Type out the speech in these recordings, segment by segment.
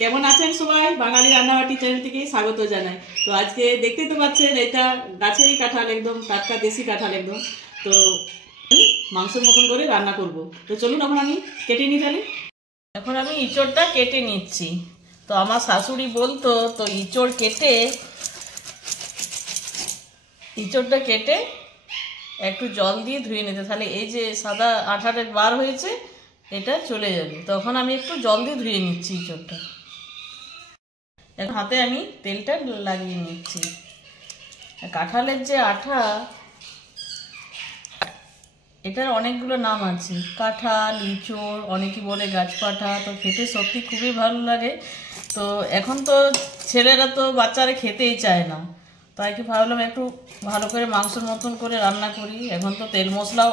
কেমন আছেন সবাই? বাঙালি রান্নাবাটি চ্যানেল থেকে স্বাগত জানাই। তো আজকে দেখতে তো পাচ্ছেন এটা গাছেরই কাঁঠাল, একদম টাটকা দেশি কাঁঠাল একদম। তো মাংসের মতন করে রান্না করব। তো চলুন এখন আমি কেটে নিই তাহলে। এখন আমি ইঁচড়টা কেটে নিচ্ছি। তো আমার শাশুড়ি বলতো তো ইঁচড়টা কেটে একটু জল দিয়ে ধুয়ে নিতে, তাহলে এই যে সাদা আঠাটা বার হয়েছে এটা চলে যাবে। তখন আমি একটু জল দিয়ে ধুয়ে নিচ্ছি ইঁচড়টা। এখন হাতে আমি তেলটা লাগিয়ে নিচ্ছি। কাঁঠালের যে আঠা, এটার অনেকগুলো নাম আছে, কাঁঠাল, ইঁচড়, অনেকে বলে গাছপাঠা। তো খেতে সত্যি খুবই ভালো লাগে। তো এখন তো ছেলেরা তো বাচ্চারা খেতেই চায় না, তাই কি ভাবলাম একটু ভালো করে মাংসের মতন করে রান্না করি। এখন তো তেল মশলাও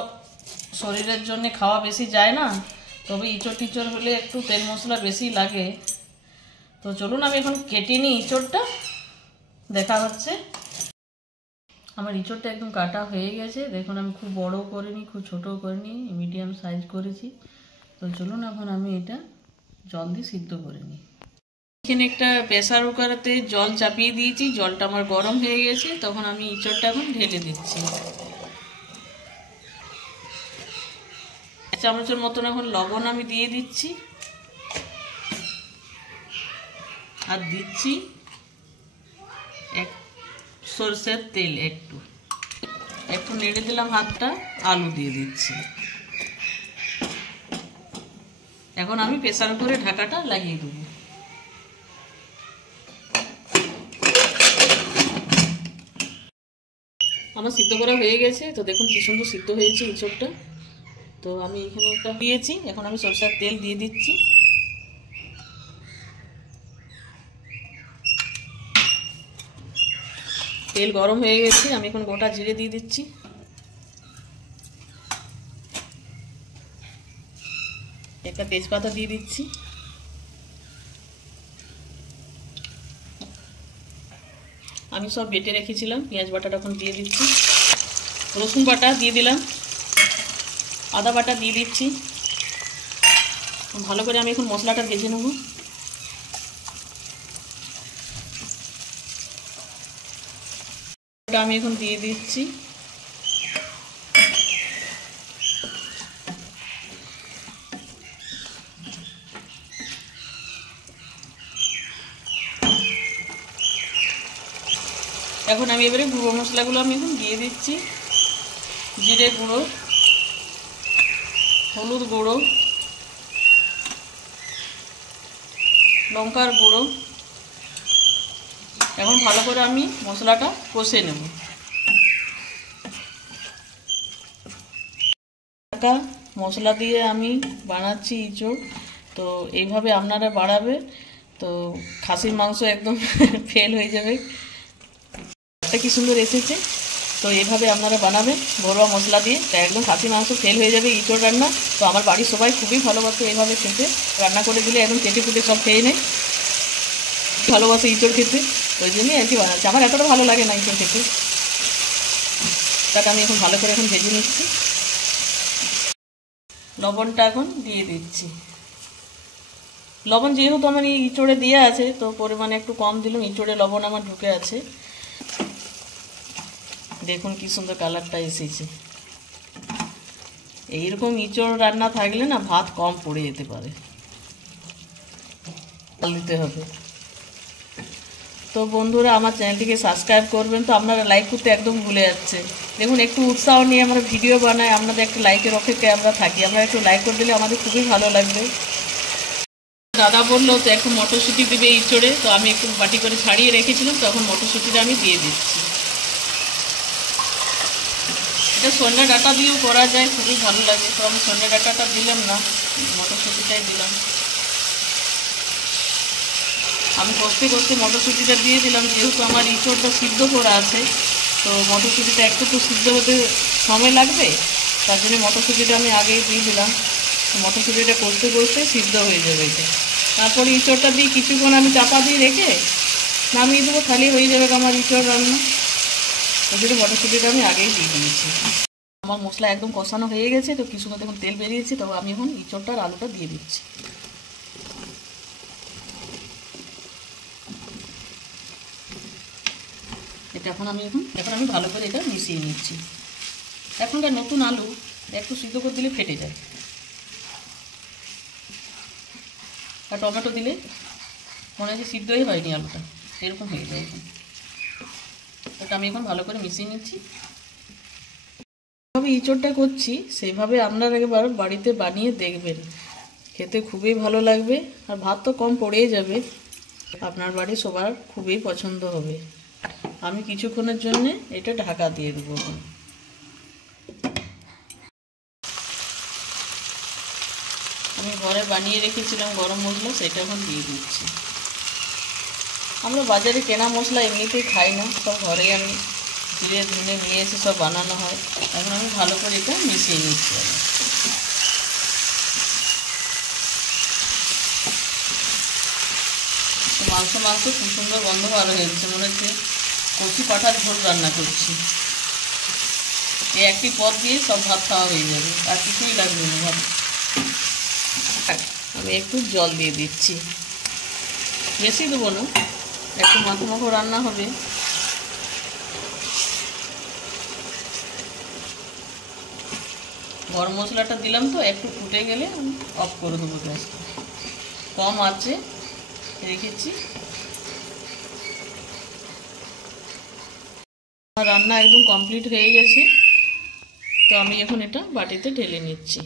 শরীরের জন্য খাওয়া বেশি যায় না, তবে ইঁচড় টিচড় হলে একটু তেল মশলা বেশি লাগে। তো চলুন আমি এখন কেটে নিই ইঁচড়টা, দেখা হচ্ছে। আমার ইঁচড়টা একদম কাটা হয়ে গেছে। দেখুন আমি খুব বড়ও করিনি, খুব ছোটও করিনি, মিডিয়াম সাইজ করেছি। তো চলুন এখন আমি এটা জল দিয়ে সিদ্ধ করে নিই। এখানে একটা প্রেসার কুকারেতে জল চাপিয়ে দিয়েছি, জলটা আমার গরম হয়ে গেছে। তখন আমি ইঁচড়টা এখন ঢেলে দিচ্ছি। 1 চামচের মতন এখন লবণ আমি দিয়ে দিচ্ছি, আর দিচ্ছি সরষের তেল। একটু নেড়ে দিলাম হাতটা, আলু দিয়ে দিচ্ছি। এখন আমি প্রেসার করে ঢাকাটা লাগিয়ে দেবো। আমার সিদ্ধ করা হয়ে গেছে। তো দেখুন কি সুন্দর সিদ্ধ হয়েছে ইঁচড়টা। তো আমি এখানে একটা দিয়েছি, এখন আমি সরষের তেল দিয়ে দিচ্ছি। তেল গরম হয়ে গেছে, আমি এখন গোটা জিরে দিয়ে দিচ্ছি। একটা তেজপাতা দিয়ে দিচ্ছি। আমি সব বেটে রেখেছিলাম পেঁয়াজ বাটাটা এখন দিয়ে দিচ্ছি। রসুন বাটা দিয়ে দিলাম, আদা বাটা দিয়ে দিচ্ছি। ভালো করে আমি এখন মশলাটা ভেজে নেব। আমি এখন দিয়ে দিচ্ছি। এখন আমি এবারে গুঁড়ো মশলাগুলো আমি এখন দিয়ে দিচ্ছি। জিরে গুঁড়ো, হলুদ গুঁড়ো, লঙ্কার গুঁড়ো। এখন ভালো করে আমি মশলাটা কষে নেব। মশলা দিয়ে আমি বানাচ্ছি ইঁচড়। তো এইভাবে আপনারা বাড়াবে, তো খাসির মাংস একদম ফেল হয়ে যাবে। কি সুন্দর এসেছে। তো এইভাবে আপনারা বানাবেন ঘরোয়া মশলা দিয়ে, তা একদম খাসি মাংস ফেল হয়ে যাবে ইঁচড় রান্না। তো আমার বাড়ির সবাই খুবই ভালোবাসে এইভাবে খেতে। রান্না করে দিলে একদম কেটে কুটে সব খেয়ে নেয়, ভালোবাসে ইঁচড় খেতে। ওই জন্যই আর কি বানাচ্ছি। আমার এতটা ভালো লাগে না ইঁচড় খেতে। তাকে আমি এখন ভালো করে এখন ভেজে নিচ্ছি। লবণটা এখন দিয়ে দিচ্ছি। লবণ যেহেতু আমার এই ইঁচড়ে দিয়ে আছে, তো পরিমাণে একটু কম দিলাম। ইঁচড়ে লবণ আমার ঢুকে আছে। দেখুন কি সুন্দর কালারটা এসেছে। এইরকম ইঁচড় রান্না থাকলে না ভাত কম পড়ে যেতে পারে, দিতে হবে। তো বন্ধুরা আমার চ্যানেলটিকে সাবস্ক্রাইব করবেন। তো আপনারা লাইক করতে একদম ভুলে যাচ্ছে। দেখুন একটু উৎসাহ নিয়ে আমরা ভিডিও বানাই, আপনাদের একটা লাইকের অপেক্ষায় আমরা থাকি। আমরা একটু লাইক করে দিলে আমাদের খুবই ভালো লাগবে। দাদা বললো তো একটু মটরশুঁটি দিবে ইঁচড়ে, তো আমি একটু বাটি করে ছাড়িয়ে রেখেছিলাম, তখন মটরশুঁটিটা আমি দিয়ে দিচ্ছি। এটা সন্ধ্যা ডাঁটা দিয়েও করা যায়, খুবই ভালো লাগে। তো আমি সন্ধ্যা ডাঁটাটা দিলাম না, মটরশুঁটিটাই দিলাম। আমি কষতে কষতে মটরশুঁটিটা দিয়ে দিলাম, যেহেতু আমার ইঁচড়টা সিদ্ধ করা আছে। তো মটরশুঁটিটা একটু তো সিদ্ধ হতে সময় লাগবে, তার জন্য মটরশুঁটিটা আমি আগেই দিয়ে দিলাম। মটরশুঁটিটা কষতে কষতে সিদ্ধ হয়ে যাবে এটা। তারপরে ইঁচড়টা দিয়ে কিছুক্ষণ আমি চাপা দিয়ে রেখে নামিয়ে দেবো, খালি হয়ে যাবে আমার ইঁচড় রান্না। ওই জন্য মটরশুঁটিটা আমি আগেই দিয়ে দিয়েছি। আমার মশলা একদম কষানো হয়ে গেছে। তো কি সুন্দর দেখুন তেল বেরিয়েছে। তো আমি এখন ইঁচড়টা আর আলুটা দিয়ে দিচ্ছি। এখন আমি ভালো করে এটা মিশিয়ে নিচ্ছি। এখনকার নতুন আলু একটু সিদ্ধ করে দিলে ফেটে যায়, আর টমেটো দিলে মনে হচ্ছে সিদ্ধই হয়নি, আলুটা এরকম হয়ে যায়। ওটা আমি এখন ভালো করে মিশিয়ে নিচ্ছি। যেভাবে ইঁচড়টা করছি সেভাবে আপনারা একবার বাড়িতে বানিয়ে দেখবেন, খেতে খুবই ভালো লাগবে, আর ভাত তো কম পড়েই যাবে, আপনার বাড়ি সবার খুবই পছন্দ হবে। আমি কিছুক্ষণের জন্য এটা ঢাকা দিয়ে দেবো। আমি ঘরে বানিয়ে রেখেছিলাম গরম মশলা, সেটা এখন দিয়ে দিচ্ছি। আমরা বাজারে কেনা মশলা এমনিতেই খাই না, সব ঘরে আমি জিরে ধুনে নিয়ে এসে সব বানানো হয়। এখন আমি ভালো করে এটা মিশিয়ে নিচ্ছি। মাংস খুব সুন্দর গন্ধ ভালো হয়েছে, মনে হচ্ছে কচি পাঁঠার ঝোল রান্না করছি। এই একটি পদ দিয়ে সব ভাত খাওয়া হয়ে যাবে, আর কিছুই লাগবে না ভাত। আমি একটু জল দিয়ে দিচ্ছি, বেশি দেবো না, একটু মাখো মাখো রান্না হবে। গরম মশলাটা দিলাম তো, একটু ফুটে গেলে আমি অফ করে দেবো গ্যাসটা। কম আঁচে রেখেছি। রান্না একদম কমপ্লিট হয়ে গেছে, তো আমি এখন এটা বাটিতে ঢেলে নিচ্ছি।